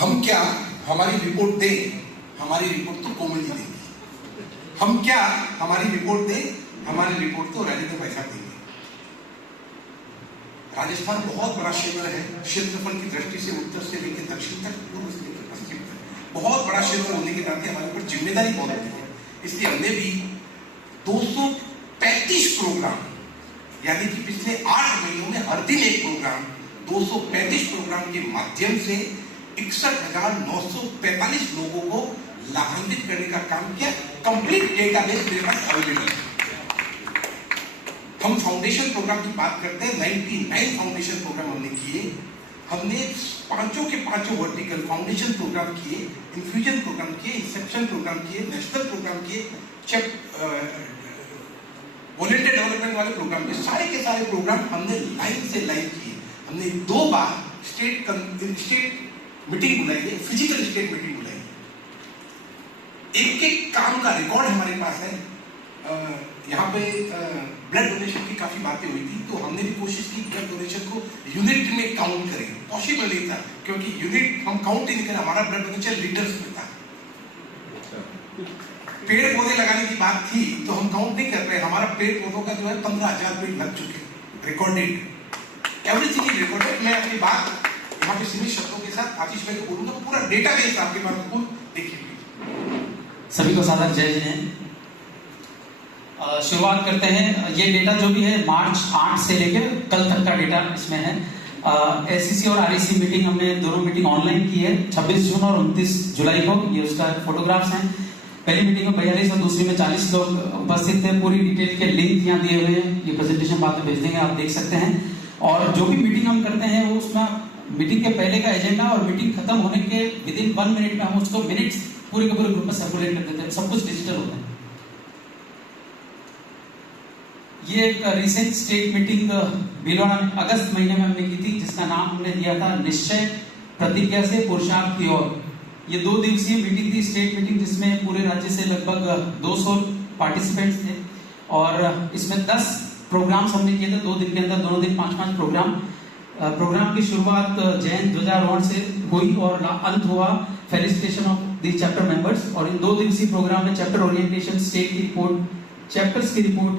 हम क्या हमारी रिपोर्ट दें, हमारी रिपोर्ट तो कोमल जी देंगे। हम क्या हमारी रिपोर्ट दें, हमारी रिपोर्ट तो राजेंद्र भाई साहब देंगे। राजस्थान बहुत बड़ा क्षेत्र है, क्षेत्रफल की दृष्टि से उत्तर से लेकर दक्षिण तक, पूर्व से लेकर पश्चिम तक बहुत बड़ा क्षेत्र होने के नाते हमारे ऊपर जिम्मेदारी बहुत होती है। इसलिए हमने भी 235 प्रोग्राम, यानी कि पिछले 8 महीनों में हर दिन एक प्रोग्राम, 235 प्रोग्राम के माध्यम से 61,945 लोगों को लाभान्वित करने का काम किया। कंप्लीट डेटाबेस मेरे पास अवेलेबल है। हम फाउंडेशन प्रोग्राम की बात करते हैं, 99 फाउंडेशन प्रोग्राम हमने किए। हमने पांचों के पांचों वर्टिकल फाउंडेशन प्रोग्राम किए, इन्फ्यूजन प्रोग्राम किए, इंसेप्शन प्रोग्राम किए, नेशनल प्रोग्राम किए, वॉलंटियर डेवलपमेंट वाले प्रोग्राम किए। सारे के सारे प्रोग्राम हमने लाइन से लाइन किए। हमने 2 बार स्टेट मीटिंग बुलाई है, फिजिकल स्टेट मीटिंग बुलाई है। एक एक काम का रिकॉर्ड हमारे पास है। यहाँ पे ब्लड डोनेशन की काफी बातें हुई थी, तो हमने भी कोशिश की ब्लड डोनेशन को यूनिट में काउंट करें। पॉसिबल नहीं था, क्योंकि यूनिट हम काउंट ही नहीं करें, हमारा ब्लड डोनेशन लीटर्स में था। पेड़ पौधे लगाने की बात थी तो हम काउंट नहीं कर रहे। हमारा पेड़ पौधों का जो है 15,000 पेड़ लग चुके, रिकॉर्डेड, एवरीथिंग इज रिकॉर्डेड। मैं अपनी बात यहाँ पे सीमित शब्दों के साथ आशीष भाई को बोलूंगा, पूरा डेटाबेस आपके पास खुद देखिए। सभी को सादर जय हिंद। शुरुआत करते हैं। ये डेटा जो भी है मार्च 8 से लेकर कल तक का डेटा इसमें है। एससीसी और आरईसी मीटिंग हमने दोनों मीटिंग ऑनलाइन की है, 26 जून और 29 जुलाई को। ये उसका फोटोग्राफ्स हैं। पहली मीटिंग में 42 और दूसरी में 40 लोग उपस्थित थे। पूरी डिटेल के लिंक यहाँ दिए हुए हैं, ये प्रेजेंटेशन बाद में भेज देंगे, आप देख सकते हैं। और जो भी मीटिंग हम करते हैं वो उसमें मीटिंग के पहले का एजेंडा और मीटिंग खत्म होने के विदिन 1 मिनट में हम उसको मिनट्स पूरे के पूरे ग्रुप में सर्कुलेट कर देते हैं। सब कुछ डिजिटल होता है। ये एक रिसेंट स्टेट मीटिंग भीलवाड़ा में अगस्त महीने में हमने की थी, जिसका नाम हमने दिया था निश्चय प्रतिज्ञा से पुरुषार्थ की ओर। ये 2 दिवसीय मीटिंग थी, स्टेट मीटिंग, जिसमें पूरे राज्य से लगभग 200 पार्टिसिपेंट्स थे। और इसमें 10 प्रोग्राम्स हमने किए थे 2 दिन के अंदर, दोनों दिन 5-5 प्रोग्राम। प्रोग्राम की शुरुआत जैन ध्वजारोहण से हुई और अंत हुआ felicitation of the chapter members. और इन 2 दिवसीय प्रोग्राम में चैप्टर ओरिएंटेशन, स्टेट की रिपोर्ट, चैप्टर्स की report,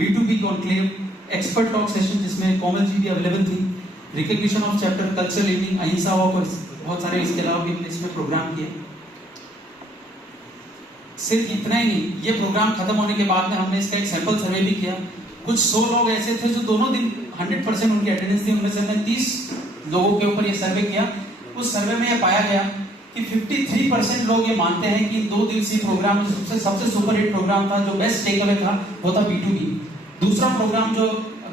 B2B conclave, expert talk session जिसमें कोमल जी भी अवेलेबल थी, recognition of chapter, cultural evening, अहिंसा वॉक, बहुत सारे इसके अलावा भी हमने इसमें प्रोग्राम किए। सिर्फ इतना ही नहीं, ये प्रोग्राम खत्म होने के बाद में हमने इसका एक सैंपल सर्वे भी किया। कुछ 100 लोग ऐसे थे जो दोनों दिन 100% उनकी अटेंडेंस थी। उनमें से हमने 30 लोगों के ऊपर ये सर्वे किया। उस सर्वे में यह पाया गया कि 53% लोग ये मानते हैं कि 2 दिवसीय प्रोग्राम सबसे सुपर हिट प्रोग्राम था, जो बेस्ट टेक अवे था वो था B2B। दूसरा प्रोग्राम जो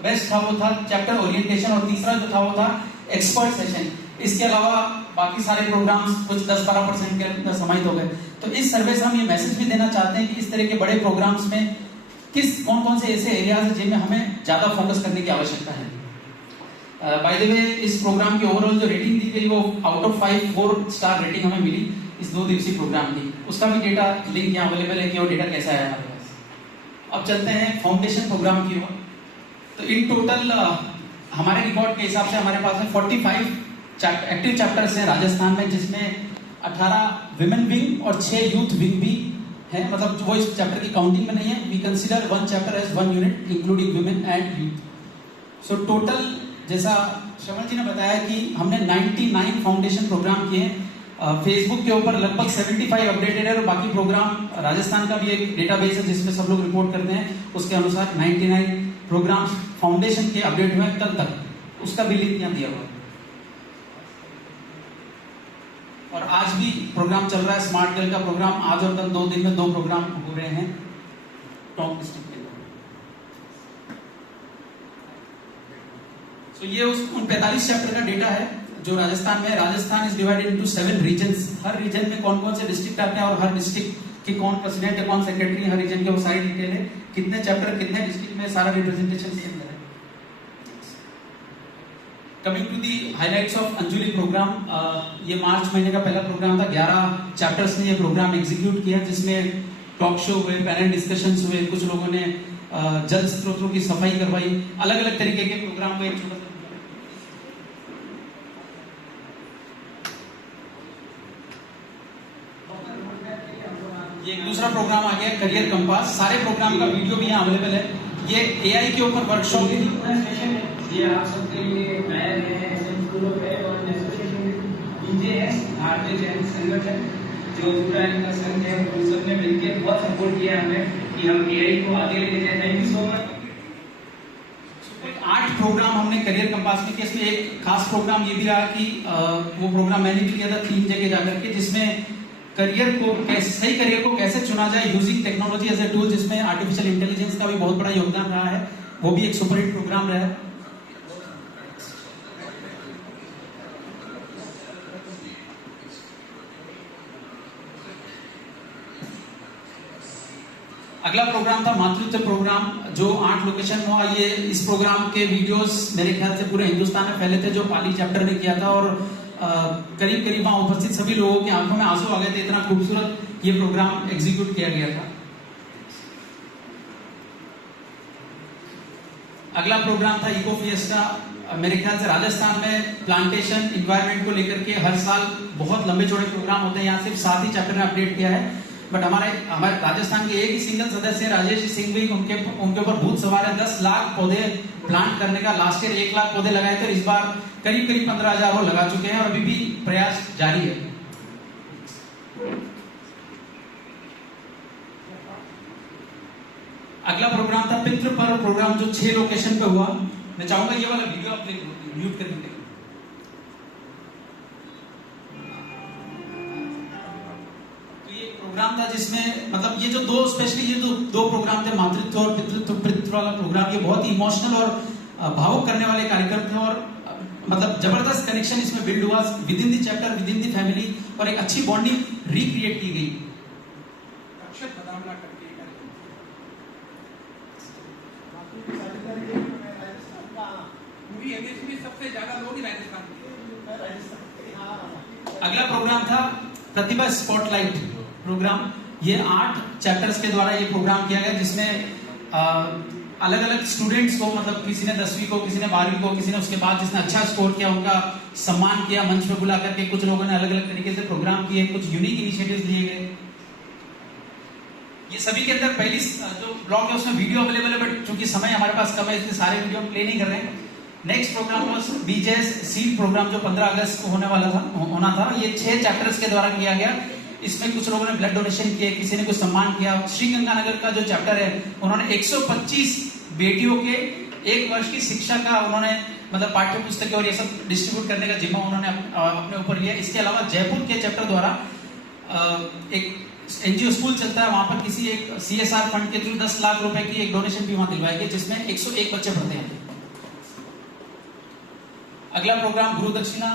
बेस्ट था वो था चैप्टर ओरिएंटेशन, और तीसरा जो था वो था एक्सपर्ट सेशन। इसके अलावा बाकी सारे प्रोग्राम्स कुछ 10-12% के अंदर समाहित हो गए। तो इस सर्वे से हम ये मैसेज भी देना चाहते हैं कि इस तरह के बड़े प्रोग्राम्स में कौन-कौन से ऐसे एरियाज हैं जिनमें हमें ज्यादा फोकस करने की आवश्यकता है। बाय द वे, इस प्रोग्राम की ओवरऑल जो रेटिंग दी गई वो आउट ऑफ 5 4 स्टार रेटिंग हमें मिली इस 2 दिवसीय प्रोग्राम की। उसका भी डेटा लिंक यहाँ अवेलेबल है कि वो डेटा कैसा है हमारे पास। अब चलते हैं फाउंडेशन प्रोग्राम की ओर। तो इन टोटल हमारे रिकॉर्ड के हिसाब से हमारे पास में 45 एक्टिव चैप्टर्स हैं राजस्थान में, जिसमें 18 विमेन विंग और 6 यूथ विंग भी है। मतलब वो इस चैप्टर की काउंटिंग में नहीं है। We consider 1 chapter as 1 unit including women and youth. So total, जैसा श्रवण जी ने बताया कि हमने 99 फाउंडेशन प्रोग्राम किए। फेसबुक के ऊपर लगभग 75 अपडेटेड है, और बाकी प्रोग्राम राजस्थान का भी एक डेटाबेस है जिसमें सब लोग रिपोर्ट करते हैं। उसके अनुसार 99 प्रोग्राम फाउंडेशन के अपडेट हुए कल तक, उसका भी लिंक यहाँ दिया हुआ है। और आज भी प्रोग्राम चल रहा है, स्मार्ट गर्ल का प्रोग्राम। आज और कल 2 दिन में 2 प्रोग्राम हो रहे हैं टॉप डिस्ट्रिक्ट के। तो ये उन 45 चैप्टर का डेटा है जो राजस्थान में। Rajasthan is divided into 7 regions. हर रीजन में कौन कौन से डिस्ट्रिक्ट आते हैं और हर डिस्ट्रिक्ट के कौन प्रेसिडेंट है, कौन सेक्रेटरी है, हर रीजन के वो सारी डिटेल है। कितने चैप्टर कितने डिस्ट्रिक्ट में, सारा रिप्रेजेंटेशन के अंदर है। Coming to the highlights of Anjuli program, ये मार्च महीने का पहला प्रोग्राम था। 11 चैप्टर्स ने ये प्रोग्राम एग्जीक्यूट किया, जिसमें टॉक शो हुए, पैनल डिस्कशंस हुए, कुछ लोगों ने जल स्त्रोतों की सफाई करवाई, अलग अलग तरीके के प्रोग्राम हुए। एक छोटा सा ये एक दूसरा प्रोग्राम आ गया करियर कंपास। सारे प्रोग्राम का वीडियो भी यहाँ अवेलेबल है। ये एआई के ऊपर वर्कशॉप है। ये आप सबके लिए नया है स्कूलों पे और एसोसिएशन डीजे है भारतीय जैन संगठन जो पूरा इनका संघ है, उन सब ने मिलकर बहुत सपोर्ट किया हमें कि हम एआई को आगे लेके जाए। Thank you so much. 8 program हमने करियर कंपास में किया। इसमें एक खास प्रोग्राम ये भी रहा कि वो प्रोग्राम मैंने भी किया था 3 जगह जाकर के, जिसमें करियर को सही करियर को कैसे चुना जाए using technology as a tool, जिसमें आर्टिफिशियल इंटेलिजेंस का भी बहुत बड़ा योगदान रहा है। वो भी एक सुपरहिट प्रोग्राम रहा है। अगला प्रोग्राम था मातृत्व प्रोग्राम, जो 8 लोकेशन में हुआ। ये इस प्रोग्राम के वीडियोस मेरे ख्याल से पूरे हिंदुस्तान में फैले थे, जो पाली चैप्टर ने किया था। और करीब करीब वहां उपस्थित सभी लोगों की आंखों में आंसू आ गए थे, इतना खूबसूरत ये प्रोग्राम एग्जीक्यूट किया गया था। अगला प्रोग्राम था इको फिएस्टा। मेरे ख्याल से राजस्थान में प्लांटेशन इन्वायरमेंट को लेकर के हर साल बहुत लंबे चौड़े प्रोग्राम होते हैं। यहाँ सिर्फ 7 ही चैप्टर में अपडेट किया है, बट हमारे राजस्थान के एक ही सिंगल सदस्य राजेश सिंह भी उनके ऊपर भूत सवार है। 10 लाख पौधे प्लांट करने का, लास्ट ईयर 1 लाख पौधे लगाए थे, इस बार करीब करीब 15,000 वो लगा चुके हैं और अभी भी प्रयास जारी है। अगला प्रोग्राम था पितृ पर्व प्रोग्राम, जो 6 लोकेशन पे हुआ। मैं चाहूंगा ये वाला वीडियो आप म्यूट कर दीजिए। प्रोग्राम था जिसमें मतलब ये जो दो प्रोग्राम थे, मातृत्व और पितृत्व वाला प्रोग्राम, ये बहुत ही इमोशनल और भावुक करने वाले कार्यक्रम थे। और मतलब जबरदस्त कनेक्शन इसमें बिल्ड हुआ with in the chapter, with in the family, और एक अच्छी बॉन्डिंग रिक्रिएट की गई। सबसे ज्यादा लोग राजस्थान के। अगला प्रोग्राम था प्रतिभा स्पॉटलाइट प्रोग्राम। ये 8 चैप्टर्स के द्वारा ये प्रोग्राम किया गया, जिसमें अलग अलग स्टूडेंट्स को, मतलब किसी ने 10वीं को, किसी ने 12वीं को, किसी ने उसके बाद जिसने अच्छा स्कोर किया उनका सम्मान किया मंच पे बुला करके। कुछ लोगों ने अलग अलग तरीके से प्रोग्राम किए, कुछ यूनिक इनिशिएटिव्स लिए गए। ये सभी के अंदर पहली जो ब्लॉग है उसमें वीडियो अवेलेबल है, बट चूंकि समय हमारे पास कम है इसलिए सारे वीडियो प्ले नहीं कर रहे हैं। Next program was BJS seed program, जो 15 अगस्त को होना था। ये 6 चैप्टर्स के द्वारा किया गया। इसमें कुछ लोगों ने ब्लड डोनेशन किए, किसी ने कुछ सम्मान किया। श्री गंगानगर का जो चैप्टर है, उन्होंने 125 बेटियों के 1 वर्ष की शिक्षा का उन्होंने मतलब पाठ्य पुस्तकें और ये सब डिस्ट्रीब्यूट करने का जिम्मा उन्होंने अपने ऊपर लिया। इसके अलावा जयपुर के चैप्टर द्वारा एक एनजीओ स्कूल चलता है, वहां पर किसी एक सीएसआर फंड के थ्रू 10 लाख रुपए की एक डोनेशन भी वहां दिलवाई गई, जिसमें 101 बच्चे पढ़ते हैं। अगला प्रोग्राम गुरु दक्षिणा।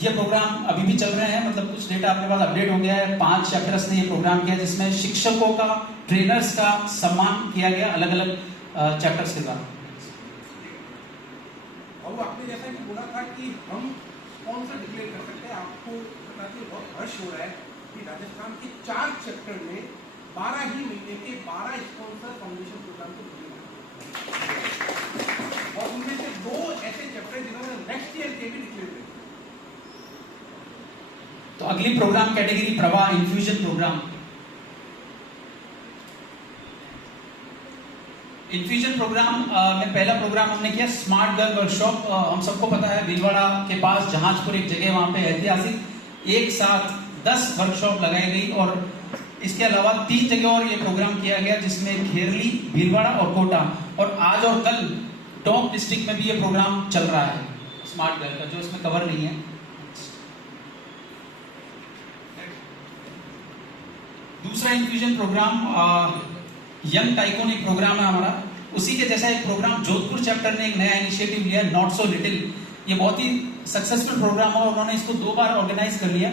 ये प्रोग्राम अभी भी चल रहे हैं, मतलब कुछ डेटा अपने पास अपडेट हो गया है। 5 चैप्टर्स ने ये प्रोग्राम किया, जिसमें शिक्षकों का, ट्रेनर्स का सम्मान किया गया अलग अलग चैप्टर्स के द्वारा। और आपने जैसा कि बोला था कि हम स्पॉन्सर डिक्लेयर कर सकते हैं, आपको बताते बहुत हर्ष हो रहा है कि राजस्थान के 4 चैप्टर में 12 ही महीने के 12 स्पॉन्सर फाउंडेशन प्रोग्राम को और उनमें से 2 ऐसे चैप्टर जिन्होंने नेक्स्ट ईयर के भी डिक्लेयर किए। तो अगली program category Prabha infusion program. Infusion program में पहला प्रोग्राम हमने किया स्मार्ट गर्ल वर्कशॉप। हम सबको पता है भीलवाड़ा के पास जहाजपुर एक जगह, वहां पे ऐतिहासिक एक साथ 10 वर्कशॉप लगाई गई। और इसके अलावा 3 जगह और ये प्रोग्राम किया गया, जिसमें खेरली, भीलवाड़ा और कोटा। और आज और कल टोंक डिस्ट्रिक्ट में भी ये प्रोग्राम चल रहा है स्मार्ट गर्ल का, जो इसमें कवर नहीं है। दूसरा इन्फ्यूजन प्रोग्राम यंग टाइकोन एक प्रोग्राम है हमारा। उसी के जैसा एक प्रोग्राम जोधपुर चैप्टर ने एक नया इनिशिएटिव लिया, नॉट सो लिटिल। ये बहुत ही सक्सेसफुल प्रोग्राम है, उन्होंने इसको 2 बार ऑर्गेनाइज कर लिया।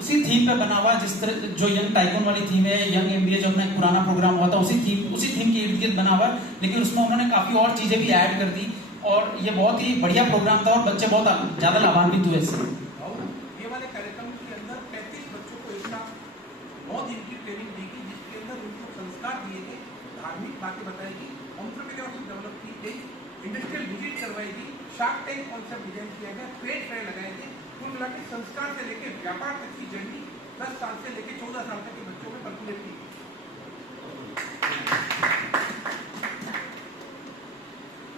उसी थीम पे बना हुआ, जिस तरह जो यंग टाइकोन वाली थीम है, यंग एमबीए जो अपना एक पुराना प्रोग्राम हुआ था, उसी थीम के इर्द गिर्द बना हुआ, लेकिन उसमें उन्होंने काफी और चीजें भी ऐड कर दी। और ये बहुत ही बढ़िया प्रोग्राम था और बच्चे बहुत ज्यादा लाभान्वित हुए इससे। ये वाले कार्यक्रम के अंदर 35 बच्चों को एक साथ 9 दिन की ट्रेनिंग दी गई, जिसके अंदर उनको संस्कार दिए गए, धार्मिक बातें बताई गई, एंटरप्रेन्योरशिप डेवलप की गई, इंडस्ट्रियल विजिट करवाई गई, शार्क टैंक कॉन्सेप्ट डिजाइन किया गया, ट्रेड फेयर लगाए गए। कुल मिला के संस्कार से लेकर व्यापार तक की जर्नी 10 साल से लेकर 14 साल तक के बच्चों में परकुलेट की।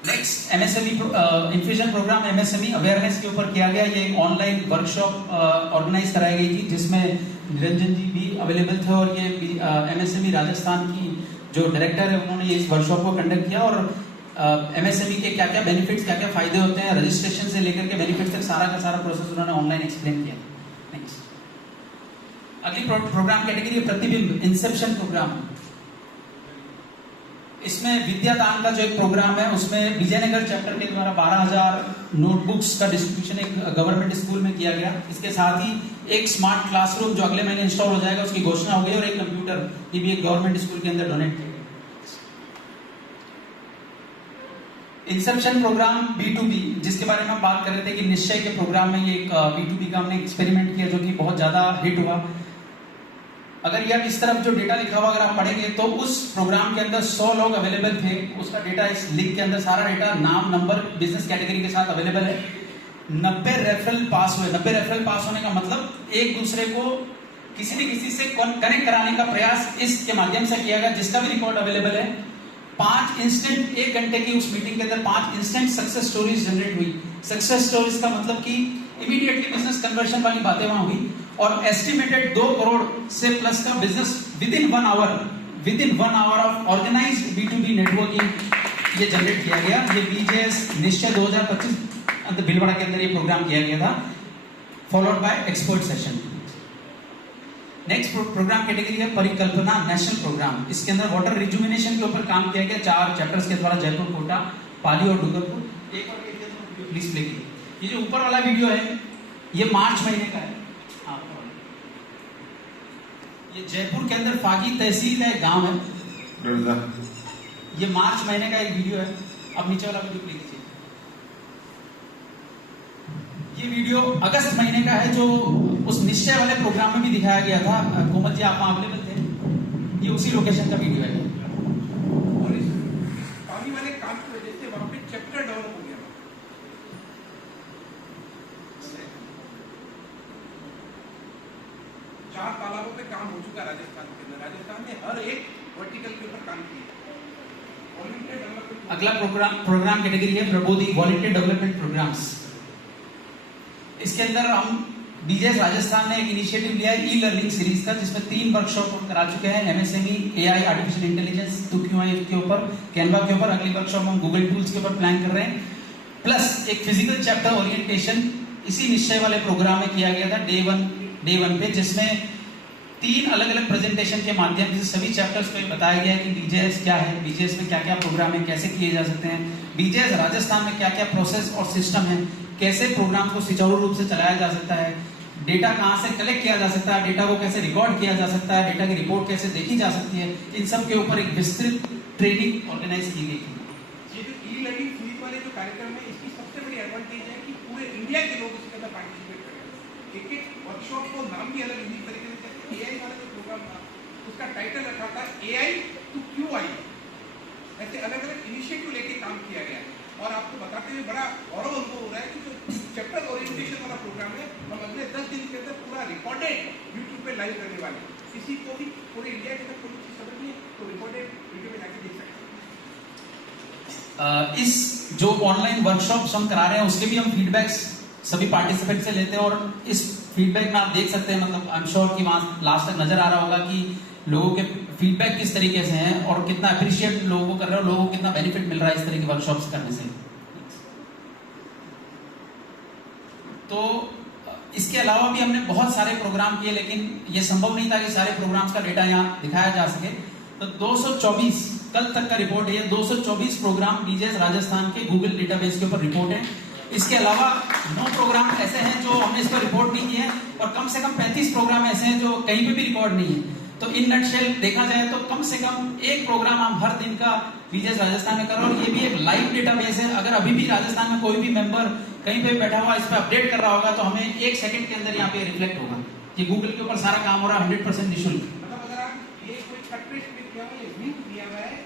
Next MSME infusion program MSME awareness के ऊपर किया गया। ये एक ऑनलाइन वर्कशॉप ऑर्गेनाइज कराई गई थी जिसमें निरंजन जी भी अवेलेबल थे और ये एमएसएमई राजस्थान की जो डायरेक्टर है उन्होंने इस वर्कशॉप को कंडक्ट किया और एमएसएमई के क्या क्या बेनिफिट्स क्या क्या फायदे होते हैं रजिस्ट्रेशन से लेकर के बेनिफिट्स तक सारा का सारा प्रोसेस उन्होंने ऑनलाइन एक्सप्लेन किया। नेक्स्ट अगली प्रोग्राम कैटेगरी प्रतिबिंब इंसेप्शन प्रोग्राम। इसमें विद्यादान का जो एक प्रोग्राम है उसमें विजयनगर चैप्टर के द्वारा 12,000 नोटबुक्स का डिस्ट्रीब्यूशन एक गवर्नमेंट स्कूल में किया गया। इसके साथ ही एक स्मार्ट क्लासरूम जो अगले महीने इंस्टॉल हो जाएगा उसकी घोषणा हो गई और एक कंप्यूटर ये भी एक गवर्नमेंट स्कूल के अंदर डोनेट किया गया। इंसेप्शन प्रोग्राम B2B जिसके बारे में हम बात कर रहे थे कि निश्चय के प्रोग्राम में ये एक B2B का हमने एक्सपेरिमेंट किया जो कि बहुत ज्यादा हिट हुआ। अगर यार इस तरफ जो डेटा लिखा हुआ अगर आप पढ़ेंगे तो उस प्रोग्राम के अंदर 100 लोग अवेलेबल थे। उसका डेटा इस लिंक के अंदर सारा डेटा नाम नंबर बिजनेस कैटेगरी के साथ अवेलेबल है। 90 रेफरल पास हुए। 90 रेफरल पास होने का मतलब एक दूसरे को किसी न किसी से कनेक्ट कराने का प्रयास इसके माध्यम से किया गया जिसका भी रिकॉर्ड अवेलेबल है। 5 इंस्टेंट 1 घंटे की उस मीटिंग के अंदर 5 इंस्टेंट सक्सेस स्टोरीज जनरेट हुई। सक्सेस स्टोरीज का मतलब कि इमीडिएटली बिजनेस कन्वर्शन वाली बातें वहां हुई और एस्टिमेटेड 2 करोड़ से प्लस का business within 1 hour of organized B2B networking ये जनरेट किया गया। ये BJS निश्चय 2025 भीलवाड़ा के अंदर ये प्रोग्राम किया गया था followed by expert session. Next program category है परिकल्पना नेशनल प्रोग्राम। इसके अंदर वाटर रिजुमिनेशन के ऊपर काम किया गया 4 चैप्टर्स के द्वारा जयपुर, कोटा, पाली और डूंगरपुर। एक और प्लीज प्ले कीजिए। ये जो ऊपर वाला वीडियो है ये मार्च महीने का है। ये जयपुर के अंदर फागी तहसील है, गांव है। ये मार्च महीने का एक वीडियो है। अब नीचे वाला वीडियो प्ले कीजिए। ये वीडियो अगस्त महीने का है जो उस निश्चय वाले प्रोग्राम में भी दिखाया गया था। कोमल जी आप अवेलेबल थे। ये उसी लोकेशन का वीडियो है। और इस पानी वाले काम की वजह से वहां पे चैप्टर डेवलप हो गया। 4 तालाबों पे काम हो चुका राजस्थान के अंदर। राजस्थान ने हर एक वर्टिकल के ऊपर काम किया। अगला प्रोग्राम कैटेगरी है प्रबोधि वॉलंटियर डेवलपमेंट प्रोग्राम्स। इसके अंदर हम BJS राजस्थान ने एक इनिशिएटिव लिया है ई लर्निंग सीरीज का जिसमें 3 वर्कशॉप हम करा चुके हैं। MSME, AI आर्टिफिशियल इंटेलिजेंस, तो QI के ऊपर, कैनवा के ऊपर। अगली वर्कशॉप हम गूगल टूल्स के ऊपर प्लान कर रहे हैं। प्लस एक फिजिकल चैप्टर ओरिएंटेशन इसी निश्चय वाले प्रोग्राम में किया गया था डे वन पे जिसमें 3 अलग अलग प्रेजेंटेशन के माध्यम से सभी चैप्टर्स पे बताया गया है कि BJS क्या है, BJS में क्या क्या प्रोग्राम है, कैसे किए जा सकते हैं, BJS राजस्थान में क्या क्या प्रोसेस और सिस्टम है, कैसे प्रोग्राम को सुचारू रूप से चलाया जा सकता है, डेटा कहां से कलेक्ट किया जा सकता है, डेटा को कैसे रिकॉर्ड किया जा सकता है, डेटा की रिपोर्ट कैसे देखी जा सकती है। इन सब के ऊपर एक विस्तृत ट्रेनिंग ऑर्गेनाइज की गई थी। ये जो ई लर्निंग सीरीज वाले जो कार्यक्रम है इसकी सबसे बड़ी एडवांटेज है कि पूरे इंडिया के लोग इसके अंदर पार्टिसिपेट कर रहे हैं। एक वर्कशॉप को नाम भी अलग यूनिक तरीके से AI वाला जो प्रोग्राम था उसका टाइटल रखा था AI to QI। ऐसे अलग अलग इनिशिएटिव लेके काम किया गया और आपको बताते हुए बड़ा गौरव अनुभव हो रहा है कि जो चैप्टर ओरिएंटेशन वाला प्रोग्राम है हम अगले 10 दिन के अंदर पूरा रिकॉर्डेड YouTube पे लाइव करने वाले हैं। किसी को भी पूरे इंडिया के अंदर कोई चीज समझ नहीं है तो रिकॉर्डेड वीडियो में जाके देख सकते हैं। इस जो ऑनलाइन वर्कशॉप्स हम करा रहे हैं उसके भी हम फीडबैक्स सभी पार्टिसिपेंट से लेते हैं और इस फीडबैक में आप देख सकते हैं मतलब आई एम श्योर कि वहां लास्ट तक नजर आ रहा होगा कि लोगों के फीडबैक किस तरीके से हैं और कितना अप्रिशिएट लोगों को कर रहे हो, लोगों को कितना बेनिफिट मिल रहा है इस तरह की वर्कशॉप्स करने से। तो इसके अलावा भी हमने बहुत सारे प्रोग्राम किए लेकिन ये संभव नहीं था कि सारे प्रोग्राम्स का डेटा यहाँ दिखाया जा सके। तो 224 कल तक का रिपोर्ट है, 224 प्रोग्राम BJS राजस्थान के गूगल डेटाबेस के ऊपर रिपोर्ट है। इसके अलावा 9 प्रोग्राम ऐसे हैं जो हमने इस पर रिपोर्ट नहीं किए हैं और कम से कम 35 प्रोग्राम ऐसे हैं जो कहीं पे भी रिकॉर्ड नहीं है। तो इन नटशेल देखा जाए तो कम से कम एक प्रोग्राम हम हर दिन का BJS राजस्थान में कर रहे हैं और ये भी एक लाइव डेटाबेस है। अगर अभी भी राजस्थान में कोई भी मेंबर कहीं पे बैठा हुआ इस पर अपडेट कर रहा होगा तो हमें 1 सेकंड के अंदर यहाँ पे रिफ्लेक्ट होगा कि गूगल के ऊपर सारा काम हो रहा है 100% निःशुल्क। मतलब अगर आप ये कोई कटरेज में किया हुआ है, लिंक दिया हुआ है,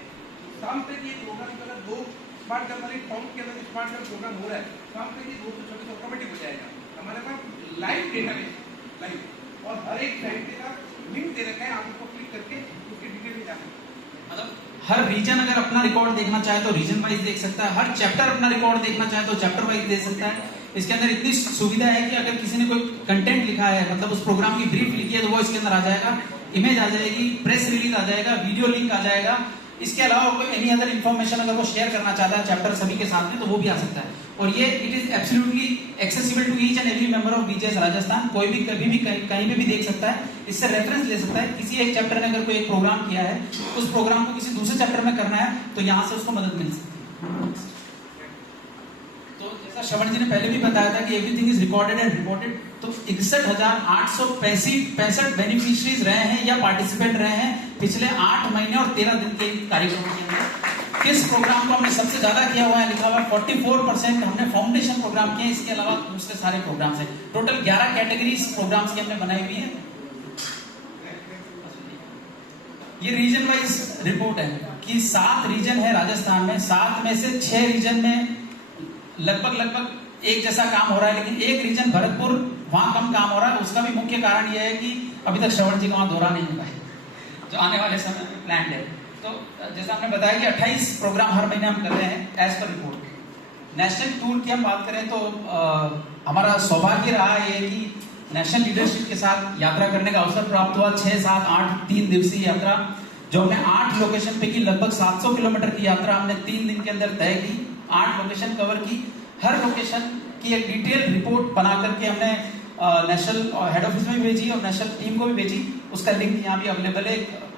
शाम तक ये प्रोग्राम अगर 2 स्मार्ट जर्नलिस्ट फाउंड के अंदर स्मार्ट जर्नल प्रोग्राम हो रहा है, शाम तक ये 224 ऑटोमेटिक हो जाएगा। हमारे पास लाइव डेटाबेस लाइव और हर एक साइड का लिंक दे रखा है, आप उसको क्लिक करके उसके डिटेल में जा सकते हैं। मतलब हर रीजन अगर अपना रिकॉर्ड देखना चाहे तो रीजन वाइज देख सकता है, हर चैप्टर अपना रिकॉर्ड देखना चाहे तो चैप्टर वाइज देख सकता है। इसके अंदर इतनी सुविधा है कि अगर किसी ने कोई कंटेंट लिखा है, मतलब उस प्रोग्राम की ब्रीफ लिखी है, तो वो इसके अंदर आ जाएगा, इमेज आ जाएगी, प्रेस रिलीज आ जाएगा, वीडियो लिंक आ जाएगा। इसके अलावा कोई एनी अदर इंफॉर्मेशन अगर वो शेयर करना चाहता है चैप्टर सभी के साथ में, तो वो भी आ सकता है। और ये it is absolutely accessible to each and every member of BJS Rajasthan. कोई भी कभी भी कहीं पे भी देख सकता है, इससे रेफरेंस ले सकता है। किसी एक चैप्टर ने अगर कोई एक प्रोग्राम किया है, उस प्रोग्राम को किसी दूसरे चैप्टर में करना है, तो यहाँ से उसको मदद मिल सकती है। तो जैसा श्रवण जी ने पहले भी बताया था कि everything is recorded and reported. तो 61,865 बेनिफिशियरीज रहे हैं या पार्टिसिपेंट रहे हैं पिछले 8 महीने और 13 दिन के कार्यक्रम के अंदर। किस प्रोग्राम को हमने सबसे ज्यादा किया हुआ है, लिखा हुआ है 44% हमने फाउंडेशन प्रोग्राम किए, इसके अलावा दूसरे सारे प्रोग्राम्स हैं। टोटल 11 कैटेगरीज प्रोग्राम्स की हमने बनाई हुई है। ये रीजन वाइज रिपोर्ट है कि 7 रीजन है राजस्थान में, 7 में से 6 रीजन में लगभग एक जैसा काम हो रहा है, लेकिन एक रीजन भरतपुर, वहां कम काम हो रहा है। उसका भी मुख्य कारण यह है कि अभी तक श्रवण जी का वहां दौरा नहीं हुआ है, जो आने वाले समय में प्लान है। तो जैसा आपने बताया कि 28 प्रोग्राम हर महीने हम कर रहे हैं as per report. National tour की हम बात करें तो हमारा सौभाग्य रहा है कि नेशनल लीडरशिप के साथ यात्रा करने का अवसर प्राप्त हुआ। 6, 7, 8 3 दिवसीय यात्रा, जो हमने 8 लोकेशन पे की, लगभग 700 किलोमीटर की यात्रा हमने 3 दिन के अंदर तय की, 8 लोकेशन कवर की। हर लोकेशन की एक डिटेल रिपोर्ट बना करके हमने नेशनल हेड ऑफिस में भेजी और नेशनल टीम को भी भेजी। उसका लिंक यहाँ भी अवेलेबल है।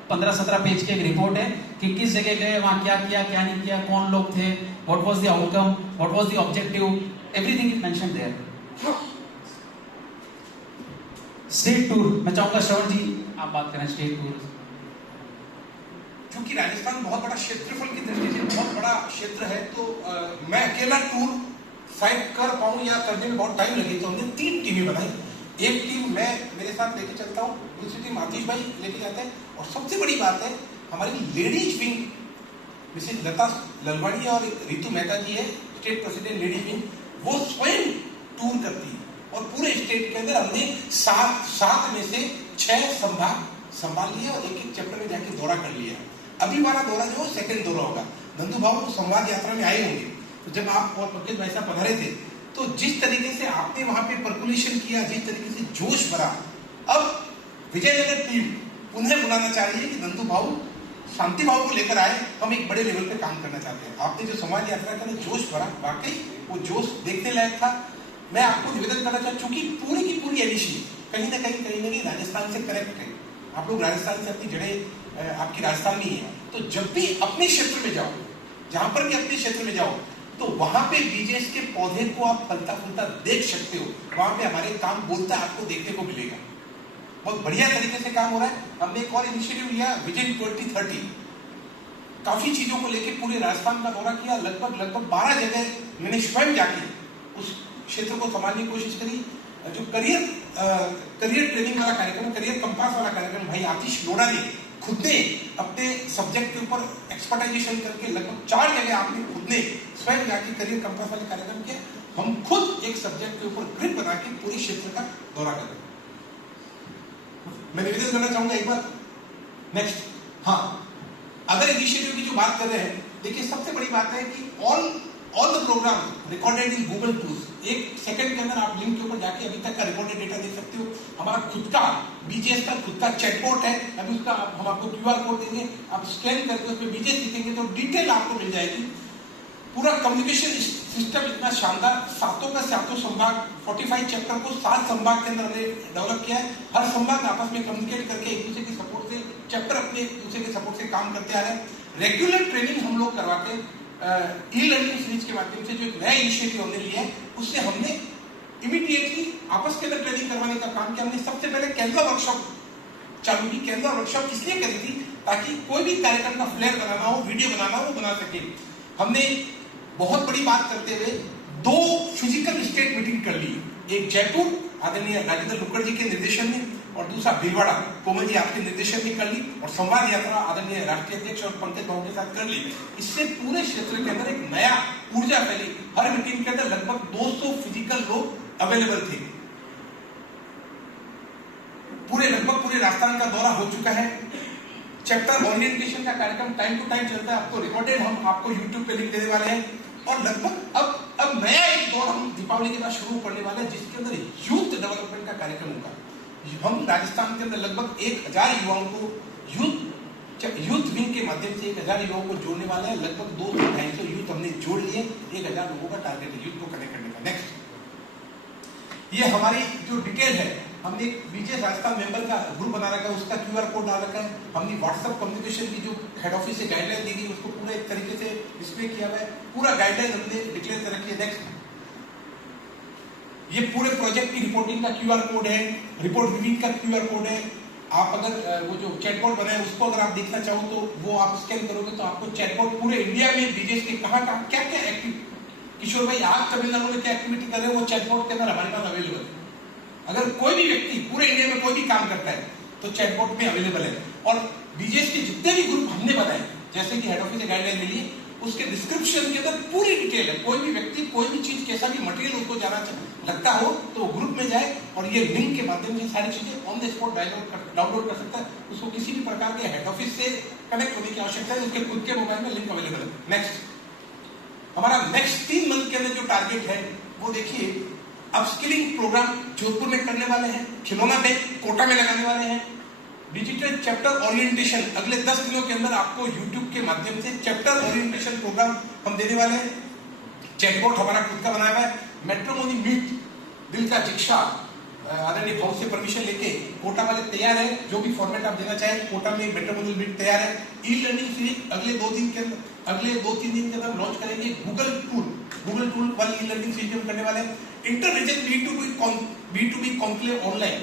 15-17 पेज की एक रिपोर्ट है कि किस जगह गए, वहां क्या किया, क्या नहीं किया, कौन लोग थे, what was the outcome, what was the objective, everything is mentioned there. State tour, मैं चाहूंगा श्रवण जी आप बात करें स्टेट टूर। क्योंकि राजस्थान बहुत बड़ा क्षेत्रफल की दृष्टि से बहुत बड़ा क्षेत्र है, तो मैं अकेला टूर फाइट कर पाऊं या करने में बहुत टाइम लगे, तो हमने 3 टीमें बनाई। एक टीम मैं मेरे साथ लेके चलता हूँ, दूसरी टीम आतिश भाई लेके जाते हैं, और सबसे बड़ी बात है हमारी लेडीज विंग, मिसेज लता ललवाड़ी और रितु मेहता जी है स्टेट प्रेसिडेंट लेडीज विंग, वो स्वयं टूर करती है। और पूरे स्टेट के अंदर हमने 7 में से 6 संभाग संभाल लिए और एक चैप्टर में जाके दौरा कर लिया। अभी हमारा दौरा जो सेकंड दौरा होगा। नंदू भाव संवाद यात्रा में आए होंगे, तो जब आप और पंकज भाई साहब पधारे थे, तो जिस तरीके से आपने वहां पे पर्कुलेशन किया, जिस तरीके से जोश भरा, अब विजयनगर टीम उन्हें बुलाना चाह रही है कि नंदू भाव शांति भाव को लेकर आए, हम एक बड़े लेवल पे काम करना चाहते हैं। आपने जो समाज यात्रा का जोश भरा, वाकई वो जोश देखने लायक था। मैं आपको निवेदन करना चाहता हूँ, चूंकि पूरी की पूरी एडिशन कहीं ना कहीं राजस्थान से कनेक्ट है, आप लोग राजस्थान से अपनी जड़ें आपकी राजस्थान में ही है, तो जब भी अपने क्षेत्र में जाओ, जहां पर भी अपने क्षेत्र में जाओ, तो वहां पे बीजेएस के पौधे को आप फलता फूलता देख सकते हो। वहां पे हमारे काम बोलता आपको देखने को मिलेगा। बहुत बढ़िया तरीके से काम हो रहा है। हमने एक और इनिशिएटिव लिया, विजन 2030, काफी चीजों को लेकर पूरे राजस्थान का दौरा किया। लगभग 12 जगह मैंने स्वयं जाके उस क्षेत्र को संभालने की कोशिश करी। जो करियर ट्रेनिंग वाला कार्यक्रम, करियर कंपास वाला कार्यक्रम, भाई आतिश लोढ़ा ने खुद ने अपने सब्जेक्ट के ऊपर एक्सपर्टाइजेशन करके लगभग 4 जगह आपने खुद ने स्वयं जाके करियर कंपास वाला कार्यक्रम किया। हम खुद एक सब्जेक्ट के ऊपर ग्रिड बना के पूरे क्षेत्र का दौरा कर रहे हैं। मैं निवेदन करना चाहूंगा एक बार नेक्स्ट, हाँ, अदर इनिशिएटिव की जो बात कर रहे हैं, देखिए सबसे बड़ी बात है कि all the program recorded in Google tools. 1 second के अंदर आप लिंक के ऊपर जाके अभी तक का रिकॉर्डेड डेटा देख सकते हो। हमारा खुद का बीजेएस का खुद का चैटबॉट है, अभी उसका हम आपको QR कोड देंगे, आप स्कैन करके उसमें बीजेएस लिखेंगे तो डिटेल आपको मिल जाएगी। पूरा कम्युनिकेशन सिस्टम इतना शानदार, 7 का 7 संभाग, 45 चैप्टर को 7 संभाग के अंदर हमने डेवलप किया है। हर संभाग आपस में कम्युनिकेट करके एक दूसरे के सपोर्ट से, चैप्टर अपने एक दूसरे के सपोर्ट से काम करते आ रहे हैं। रेगुलर ट्रेनिंग हम लोग करवाते हैं ई-लर्निंग सीरीज के माध्यम से। जो एक नया इनिशिएटिव हमने लिया है, उससे हमने इमीडिएटली आपस के अंदर ट्रेनिंग करवाने का काम किया। हमने सबसे पहले कैनवा वर्कशॉप चालू की। कैनवा वर्कशॉप इसलिए करी थी ताकि कोई भी कार्यक्रम का फ्लेयर बनाना हो, वीडियो बनाना हो, वो बना सके। हमने बहुत बड़ी बात करते हुए 2 फिजिकल स्टेट मीटिंग कर ली, एक जयपुर आदरणीय राजेंद्र लुक्कड़ जी के निर्देशन में और दूसरा भीलवाड़ा कोमल जी आपके निर्देशन में कर ली, और संवाद यात्रा आदरणीय राष्ट्रीय अध्यक्ष और पंकज भाव के साथ कर ली। इससे पूरे क्षेत्र के अंदर एक नया ऊर्जा फैली। हर मीटिंग के अंदर लगभग 200 फिजिकल लोग अवेलेबल थे। लगभग पूरे राजस्थान का दौरा हो चुका है। चैप्टर ओरिएंटेशन का कार्यक्रम टाइम टू टाइम चलता है, आपको रिकॉर्डेड हम आपको यूट्यूब पे लिंक देने वाले हैं। और लगभग अब नया एक दौर हम दीपावली के बाद शुरू करने वाले हैं, जिसके अंदर यूथ डेवलपमेंट का कार्यक्रम होगा। हम राजस्थान के अंदर लगभग 1000 युवाओं को यूथ विंग के माध्यम से 1000 युवाओं को जोड़ने वाले हैं। लगभग 200 से 250 यूथ हमने जोड़ लिए। 1000 लोगों का टारगेट है यूथ को कनेक्ट करने का। नेक्स्ट, ये हमारी जो डिटेल है, हमने एक बीजेएस राजस्थान मेंबर का ग्रुप बना रखा है, उसका QR कोड डाल रखा है। हमने व्हाट्सएप कम्युनिकेशन की जो हेड ऑफिस से गाइडलाइन दी गई उसको पूरे एक तरीके से डिस्प्ले किया हुआ है। पूरा गाइडलाइन हमने डिक्लेयर कर रखी है। नेक्स्ट, ये पूरे प्रोजेक्ट की रिपोर्टिंग का QR कोड है, रिपोर्ट रिव्यू का QR कोड है। आप अगर वो जो चैटबॉट बना है उसको अगर आप देखना चाहो तो वो आप स्कैन करोगे तो आपको चैटबॉट पूरे इंडिया में बीजेएस के कहाँ क्या क्या एक्टिव, किशोर भाई आप तमिलनाडु में क्या एक्टिविटी कर रहे हो वो चैटबॉट के अंदर हमारे पास अवेलेबल है। अगर कोई भी व्यक्ति पूरे इंडिया में कोई भी काम करता है तो चैटबॉट में अवेलेबल है। और बीजेएस के जितने भी ग्रुप हमने बनाए, जैसे कि हेड ऑफिस से गाइडलाइन मिली है, उसके डिस्क्रिप्शन के अंदर पूरी डिटेल है। कोई भी व्यक्ति कोई भी चीज कैसा भी मटेरियल उसको जाना लगता हो तो ग्रुप में जाए और ये लिंक के माध्यम से सारी चीजें ऑन द स्पॉट डाउनलोड कर सकता है। उसको किसी भी प्रकार के हेड ऑफिस से कनेक्ट होने की आवश्यकता है, उसके खुद के मोबाइल में लिंक अवेलेबल है। नेक्स्ट, हमारा नेक्स्ट 3 मंथ के अंदर जो टारगेट है वो देखिए, अपस्किलिंग प्रोग्राम जोधपुर में करने वाले हैं, खिलौना बैंक कोटा में लगाने वाले हैं, डिजिटल चैप्टर ओरिएंटेशन अगले 10 दिनों के अंदर आपको यूट्यूब के माध्यम से चैप्टर ओरिएंटेशन प्रोग्राम हम देने वाले हैं। चैटबॉट हमारा खुद का बनाया हुआ है। मैट्रिमोनी मीट दिल का शिक्षा आदरणीय भाव से परमिशन लेके कोटा वाले तैयार है, जो भी फॉर्मेट आप देना चाहें कोटा में मैट्रिमोनी मीट तैयार है। ई लर्निंग सीरीज अगले 2-3 दिन के अंदर लॉन्च करेंगे। गूगल टूल वाली ई लर्निंग सीरीज हम करने वाले हैं। Inter region B2B conclave online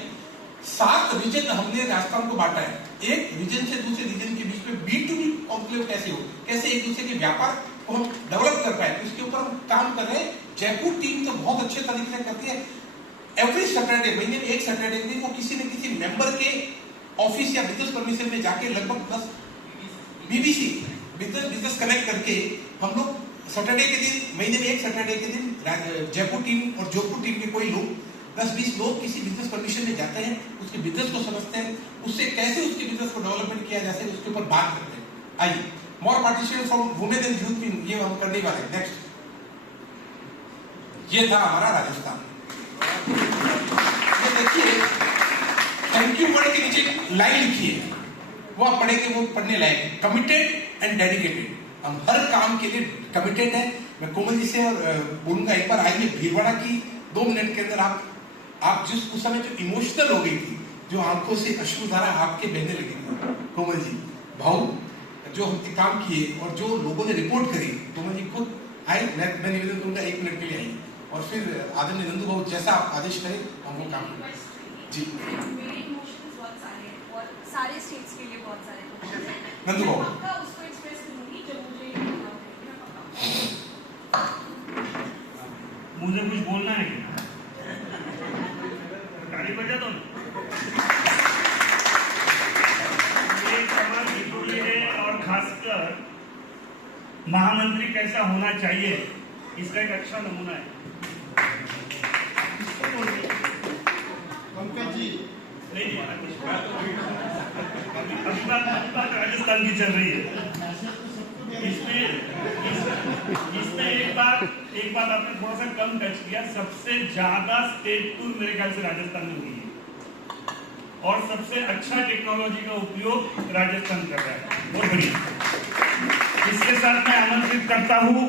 7 region हमने राजस्थान को बांटा है। एक रीजन से दूसरे रीजन के बीच में B2B कॉन्क्लेव कैसे हो, कैसे एक दूसरे के व्यापार को हम डेवलप कर पाए, उसके ऊपर हम काम कर रहे हैं। जयपुर टीम तो बहुत अच्छे तरीके से करती है। एवरी सैटरडे, महीने में एक सैटरडे दिन वो किसी न किसी मेंबर के ऑफिस या बिजनेस परमिशन में जाके लगभग 10 BBC बिजनेस कनेक्ट करके हम लोग सैटरडे के दिन, महीने में एक सैटरडे के दिन जयपुर टीम और जोधपुर टीम के कोई लोग 10-20 लोग किसी बिजनेस परमिशन में जाते हैं, उसके बिजनेस को समझते हैं, उससे कैसे उसके बिजनेस को डेवलपमेंट किया जा सके उसके ऊपर बात करते हैं। आइए, more participation from women and youth wing, ये हम करने वाले हैं। नेक्स्ट, ये था हमारा राजस्थान। ये देखिए, थैंक यू वर्ड के नीचे लाइन लिखी है, वो आप पढ़ेंगे, वो पढ़ने लायक है। कमिटेड एंड डेडिकेटेड, हम हर काम के लिए कमिटेड है। मैं कोमल जी से बोलूंगा, एक बार आइए भीलवाड़ा की 2 मिनट के अंदर आप जिस उस समय जो इमोशनल हो गई थी, जो आंखों से अश्रुधारा आपके बहने लगी थी, कोमल जी भाऊ जो हमने काम किए और जो लोगों ने रिपोर्ट करी, कोमल जी खुद आई। मैं निवेदन करूंगा 1 मिनट के लिए आइए और फिर आदरणीय नंदू भाऊ जैसा आप आदेश करें हम वो काम करें। जी, मेरे इमोशंस बहुत सारे हैं और सारे स्टेट्स के लिए बहुत सारे नंदू भाऊ पक्का उसको एक्सप्रेस करूंगी जब मुझे कुछ बोलना है क्या? ताली बजा दो ना। एक समाज जरूरी है और खासकर महामंत्री कैसा होना चाहिए इसका एक अच्छा नमूना है। पंकज जी नहीं, अभी बात राजस्थान की चल रही है। इसमें एक बात आपने थोड़ा सा कम टच किया। सबसे ज्यादा स्टेट टूर मेरे ख्याल से राजस्थान में हुई है और सबसे अच्छा टेक्नोलॉजी का उपयोग राजस्थान कर रहा है, बहुत बढ़िया। इसके साथ मैं आमंत्रित करता हूँ